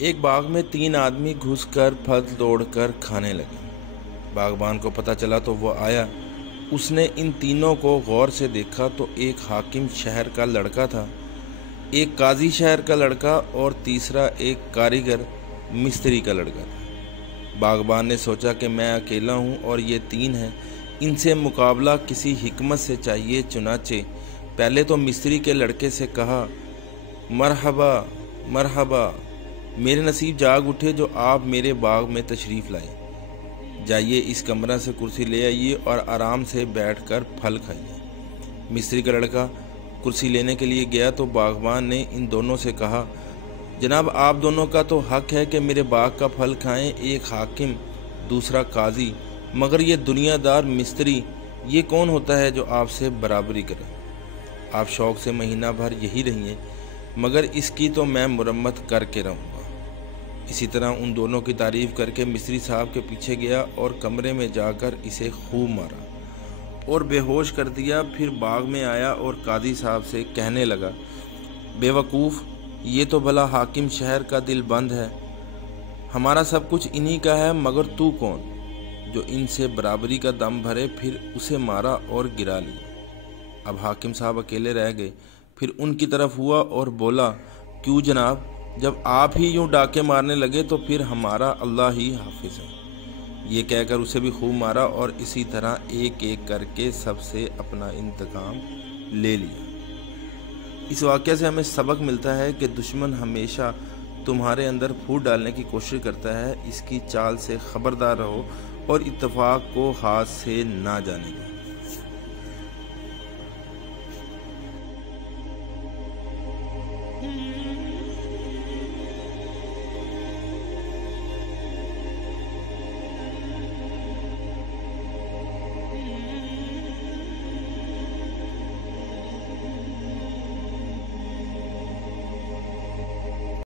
ایک باغ میں 3 آدمی گھس کر پھل توڑ کر کھانے لگے۔ باغبان کو پتہ چلا تو وہ آیا۔ اس نے ان تینوں کو غور سے دیکھا تو ایک حاکم شہر کا لڑکا تھا، ایک قاضی شہر کا لڑکا اور تیسرا ایک کاریگر مستری کا لڑکا تھا۔ باغبان نے سوچا کہ میں اکیلا ہوں اور یہ 3 ہیں، ان سے مقابلہ کسی حکمت سے چاہیے۔ چنانچہ پہلے تو مستری کے لڑکے سے کہا، مرحبا مرحبا، میرے نصیب جاگ اٹھے جو آپ میرے باغ میں تشریف لائے۔ جائیے اس کمرہ سے کرسی لے آئیے اور آرام سے بیٹھ کر پھل کھائیے۔ مستری کا لڑکا کرسی لینے کے لیے گیا تو باغبان نے ان دونوں سے کہا، جناب آپ دونوں کا تو حق ہے کہ میرے باغ کا پھل کھائیں، ایک حاکم دوسرا قاضی، مگر یہ دنیا دار مستری یہ کون ہوتا ہے جو آپ سے برابری کرے؟ آپ شوق سے مہینہ بھر یہی رہیے، مگر اس کی تو میں مرمت کر کے رہوں گا۔ اسی طرح ان دونوں کی تعریف کر کے مستری صاحب کے پیچھے گیا اور کمرے میں جا کر اسے خوب مارا اور بے ہوش کر دیا۔ پھر باغ میں آیا اور قاضی صاحب سے کہنے لگا، بے وقوف، یہ تو بھلا حاکم شہر کا دل بند ہے، ہمارا سب کچھ انہی کا ہے، مگر تو کون جو ان سے برابری کا دم بھرے؟ پھر اسے مارا اور گرا لیا۔ اب حاکم صاحب اکیلے رہ گئے۔ پھر ان کی طرف ہوا اور بولا، کیوں جناب، جب آپ ہی یوں ڈاکے مارنے لگے تو پھر ہمارا اللہ ہی حافظ ہے۔ یہ کہہ کر اسے بھی خوب مارا اور اسی طرح ایک ایک کر کے سب سے اپنا انتقام لے لیا۔ اس واقعہ سے ہمیں سبق ملتا ہے کہ دشمن ہمیشہ تمہارے اندر پھوٹ ڈالنے کی کوشش کرتا ہے، اس کی چال سے خبردار رہو اور اتفاق کو ہاتھ سے نہ جانے دو۔